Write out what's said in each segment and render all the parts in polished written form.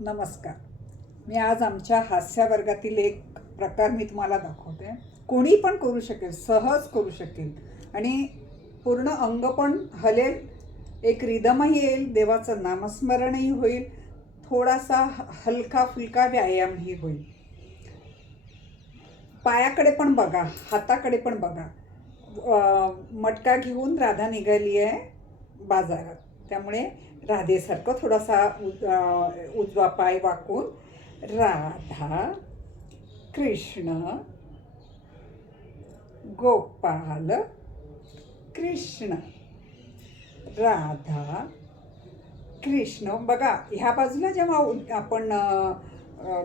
नमस्कार. मी आज आमच्या हास्य वर्गातील एक प्रकार मी तुम्हाला दाखवते. कोणी पण करू शकेल, सहज करू शकेल आणि पूर्ण अंग पण हलेल, एक रिदमही येईल, देवाचं नामस्मरणही होईल, थोडासा हलका फुलका व्यायामही होईल. पायाकडे पण बघा, हाताकडे पण बघा. मटका घेऊन राधा निघाली आहे बाजारात, त्यामुळे राधेसारखं थोडासा उजवा पाय वाकून राधा कृष्ण गोपाल कृष्ण राधा कृष्ण. बघा, ह्या बाजूला जेव्हा आपण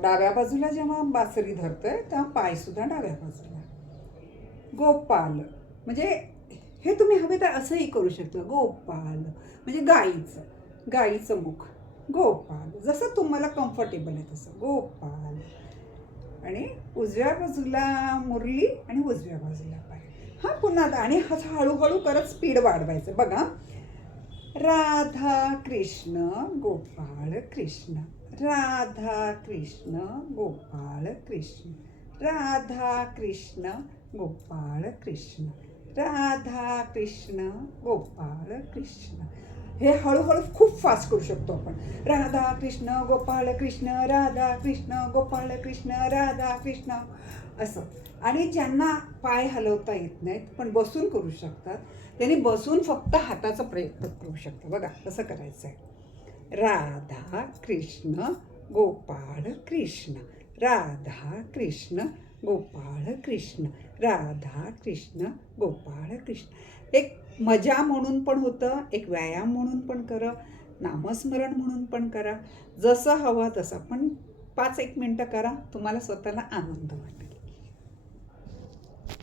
डाव्या बाजूला जेव्हा बासरी धरतोय तेव्हा पाय सुद्धा डाव्या बाजूला. गोपाल म्हणजे हे तुम्ही हवे तर असंही करू शकता. गोपाल म्हणजे गाईचं मुख. गोपाल जसं तुम्हाला कम्फर्टेबल आहे तसं. गोपाल आणि उजव्या बाजूला मुरली आणि उजव्या बाजूला पाय. हा पुन्हा आणि हळूहळू करत स्पीड वाढवायचं. बघा, राधा कृष्ण गोपाळ कृष्ण राधा कृष्ण गोपाळ कृष्ण राधा कृष्ण गोपाळ कृष्ण राधा कृष्ण गोपाळ कृष्ण. हे हळूहळू खूप फास्ट करू शकतो आपण. राधा कृष्ण गोपाळ कृष्ण राधा कृष्ण गोपाळ कृष्ण राधा कृष्ण असं. आणि ज्यांना पाय हलवता येत नाहीत पण बसून करू शकतात, त्यांनी बसून फक्त हाताचा प्रयत्न करू शकतात. बघा कसं करायचं आहे. राधा कृष्ण गोपाळ कृष्ण राधा कृष्ण गोपाळ कृष्ण राधा कृष्ण गोपाळ कृष्ण. एक मजा म्हणून पण होतं, एक व्यायाम म्हणून पण करा, नामस्मरण म्हणून पण करा, जसं हवं तसं. पण 5-1 मिनटं करा, तुम्हाला स्वतःला आनंद वाटेल.